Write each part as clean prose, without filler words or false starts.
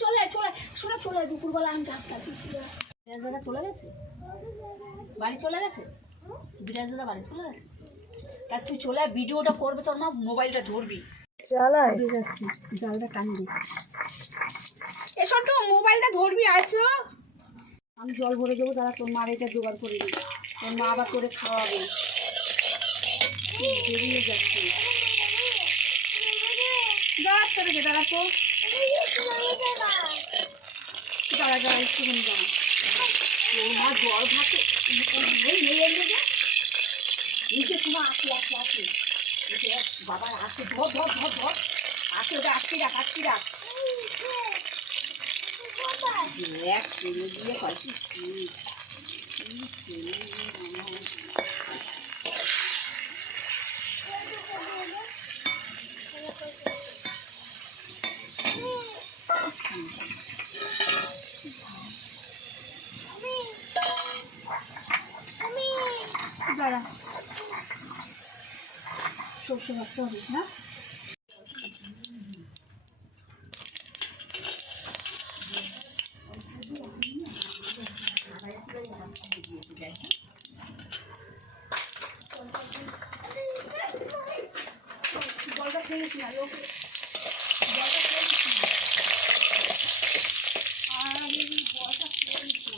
চলে চলে শোনা চলে দুপুরবেলা আমি গাছ কাটি। বিরাজ দাদা চলে গেছে, বাড়ি চলে গেছে, বিরাজ দাদা বাড়ি চলে গেছে। তা তুই চলে ভিডিওটা করবে তোর মা, মোবাইলটা ধরবি। চালাই যাচ্ছি, জালটা টানবি, এসব তো মোবাইলটা ধরবি। আছো আমি জল ভরে দেবো, তারা তোর মার এটা জোগাড় করে দিবি, তোর মা আবার করে খাওয়াবে। বেরিয়ে যাচ্ছে, করে দাঁড়া তো, দাঁড়া দাঁড়া একটুখানি দাঁড়া। তোর মা জল ভাতে নিচে সময় আসে আসে আসে বাবার আসে, ধর ধর ধর ধর আসে, ওটা আটকে রাখ আটকে রাখ। দেখ ছেলে দিয়ে পাচ্ছি দাঁড়া, সবসময় রাখতে হবে না। জলটা খেয়েছি না লোক, জলটা খেয়েছি না, আর আমি জলটা খেয়েছি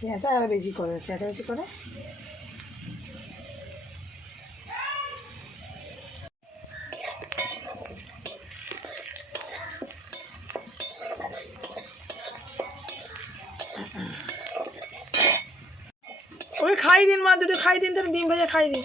চেঁচা আর বেশি করে, চেঁচামেচি করে। ওই খাই দিন মা, দুটো খাই দিন, তাহলে ডিম ভেজে খাই দিন।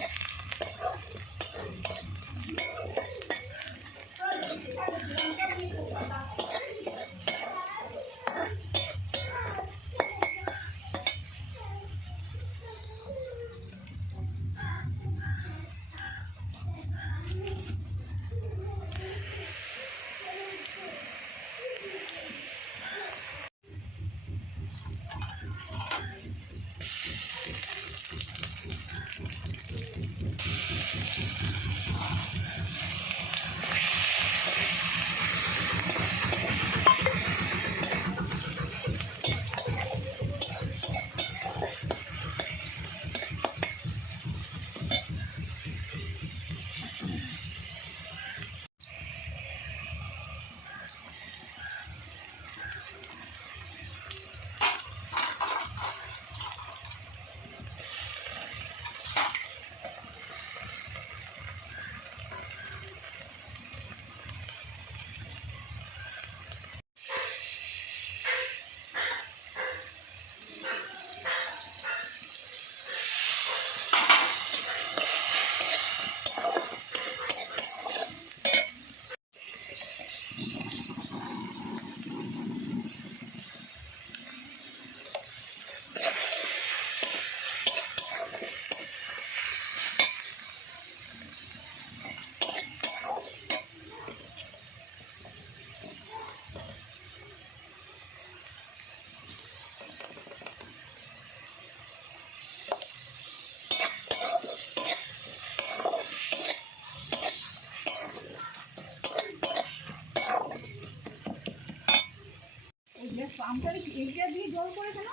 পাম্পটা এইটা দিয়ে জল করে কেন?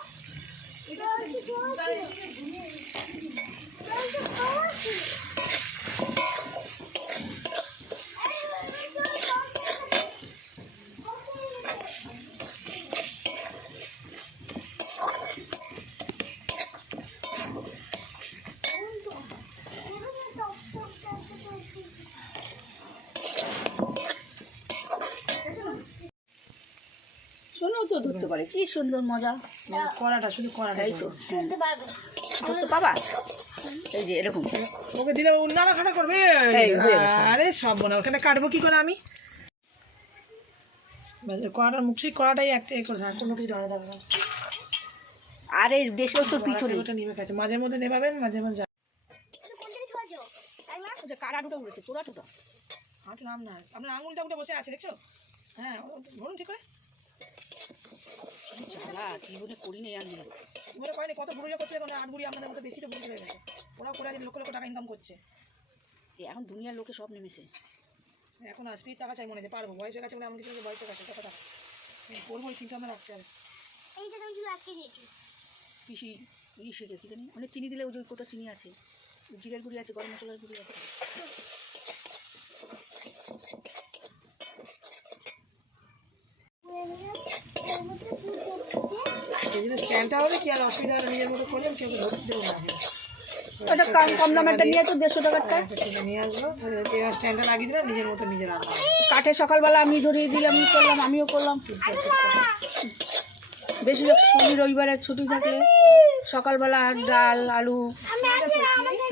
এটা শোনো তো ধরতে পারে, কি সুন্দর মজা। কড়াটা শুধু কড়াটা এই তো ধরতে পাবা, এই যে এরকম ওকে দিলে নাড়া খাটা করবে। আরে সব মনে ওখানে কাটবো কি করে আমি? কড়াটার মুখ ঠিক কড়াটাই একটা করে থাক, কোনো কিছু ধরা থাকবে। আরে দেশেও তো পিছনে ওটা নিবে খাচ্ছে, মাঝে মধ্যে নেবাবেন, মাঝে মাঝে কারা দুটো উড়েছে, তোরা দুটো হাঁটু নাম না, আপনার আঙুলটা উঠে বসে আছে দেখছো? হ্যাঁ ধরুন ঠিক করে। জীবনে করি নেই আমি, মনে করেনি কত বুড়িও করছে, এখন 8 বুড়ি আপনাদের মতো বেশি তো বুড়ি হয়ে গেছে। ওরা করে লক্ষ লক্ষ টাকা ইনকাম করছে। এখন দুনিয়ার লোকে সব নেমেছে। এখন আসবি টাকা চাই মনে হচ্ছে, পারবো বয়স হয়ে গেছে বলে আমি কিছু বয়স হয়ে গেছে কথা করবো, ওই চিন্তা আমরা রাখতে হবে। পিসি শিখেছি জানি, অনেক চিনি দিলে ওই কোটা চিনি আছে, জিরের গুঁড়ি আছে, গরম মশলার গুঁড়ি আছে। এই জন্য স্ট্যান্ডটা হবে কি আর অসুবিধা হলে নিজের মতো করলেন, কেউ ধরতে দেবো না। ওটা কম দামেরটা নিয়ে তো 150 টাকারটা নিয়ে আসবো, স্ট্যান্ডটা লাগিয়ে দিলাম, নিজের মতো নিজের রান্না কাঠে সকালবেলা আমি ধরিয়ে দিলাম, করলাম, আমিও করলাম। বেশি শনি রবিবারে ছুটি থাকলে সকালবেলা ডাল আলু,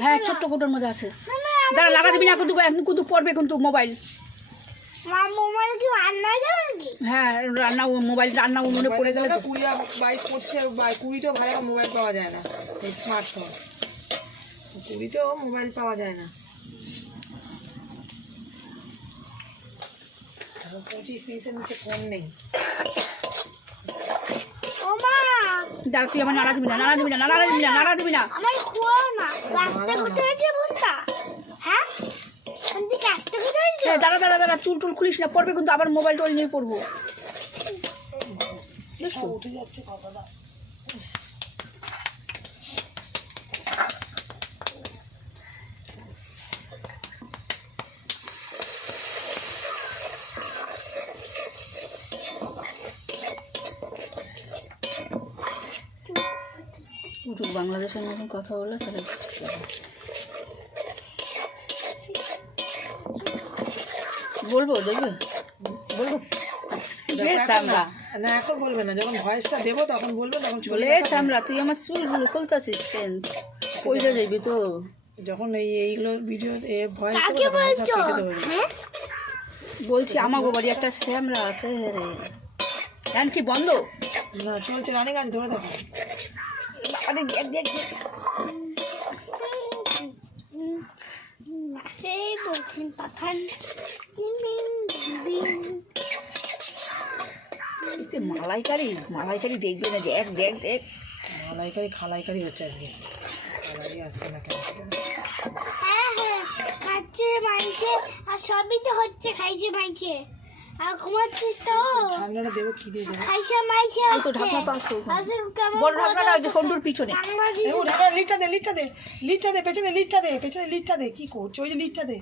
হ্যাঁ ছোট্ট কোটোর মধ্যে আছে। দাঁড়া লাগা দিবি না, কিন্তু এখন কিন্তু পড়বে কিন্তু মোবাইল। হ্যাঁ রান্না মোবাইল রান্না উনুনে পড়ে গেলে 20 আর 22 পড়ছে, 20তেও ভালো মোবাইল পাওয়া যায় না, এই স্মার্টফোন 20তেও মোবাইল পাওয়া যায় না। 25-30-এর নিচে ফোন নেই। দাঁড়া তুই আমার নাড়া দিবি না, নাড়া দিবি না, নাড়া দিবি না, নাড়া দিবি না। দাঁড়া দাঁড়া দাঁড়া, চুল টুল খুলিস না, পড়বে কিন্তু আবার মোবাইল টোল নিয়ে পড়বো। উঠে যাচ্ছে কথাটা। উঠুক, বাংলাদেশের মতন কথা বলে তাহলে বলবো, দেখবে বলবো না এখন বলবে না, যখন ভয়েসটা দেবো তখন বলবেন, তখন চলে সামলা। তুই আমার চুলগুলো খুলতেছিস কেন, পয়সা যাবি তো। যখন এইগুলো ভিডিও ভয়েস বলছি আমাগো বাড়ি একটা শ্যামলা আছে রে, ফ্যান কি বন্ধ? না চলছে, রানিং আছে, ধরে থাকো। আরে দেখ দেখ দেখ, মালাইকারি দেখবে না, দেখ দেখ দেখ, মালাইকারি খালাইকারি হচ্ছে আজকে, খালাই আসছে না কেন? খাচ্ছে মাইছে আর সবই তো হচ্ছে, খাইছে মাইছে আর ঘুমাচ্ছিস তো। ঠান্ডাটা দেবো, কি দিয়ে দেবো? খাইছে মাইছে তো ঢাকনা তো আছে, বড় ঢাকনাটা আছে ফন্ডুর পিছনে। লিটটা দে, লিটটা দে, লিটটা দে, পেছনে লিটটা দে, পেছনে লিটটা দে। কি করছো? ওই যে লিটটা দে,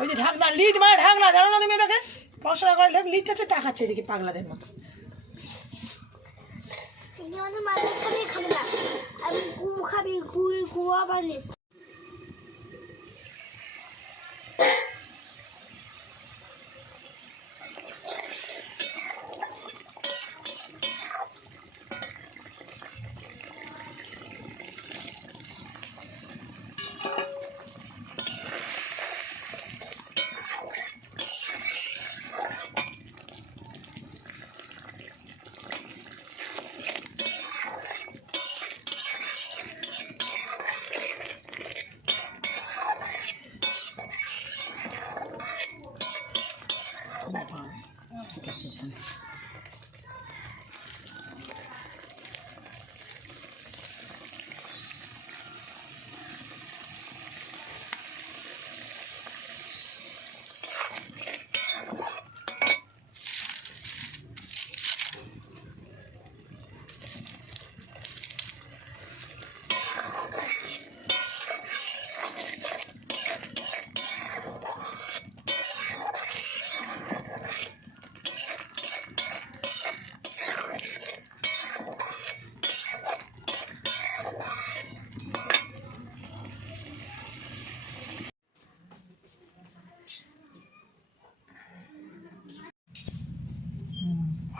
ওই যে ঢাকনা, লিট মানে ঢাকনা, জানো না তুমি এটাকে? পড়াশোনা করে লিটটা হচ্ছে টাকাচ্ছে এদিকে পাগলাদের মতো। মালাই খাবি খাবি না, আমি গু খাবি, গুয়া বানিয়ে।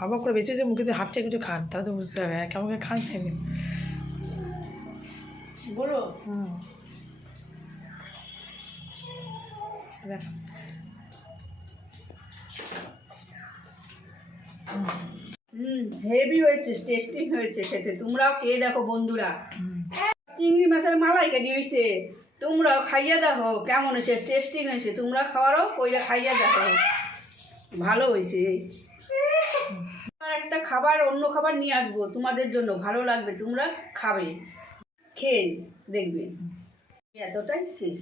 ভাবা করে বেশি বেশি মুখে দিয়ে হাতটা একটু খান, তাহলে তো বুঝতে হবে কেমন করে খান সেমনি। বলো হুম দেখ হেভি হয়েছে, টেস্টি হয়েছে খেতে। তোমরাও খেয়ে দেখো বন্ধুরা। চিংড়ি মাছের মালাইকারি হয়েছে, তোমরাও খাইয়া দেখো কেমন হয়েছে, টেস্টি হয়েছে। তোমরা খাওয়ারও কইরা খাইয়া দেখো, ভালো হয়েছে। আর একটা খাবার, অন্য খাবার নিয়ে আসবো তোমাদের জন্য, ভালো লাগবে, তোমরা খাবে, খেয়ে দেখবে। এতটাই শেষ।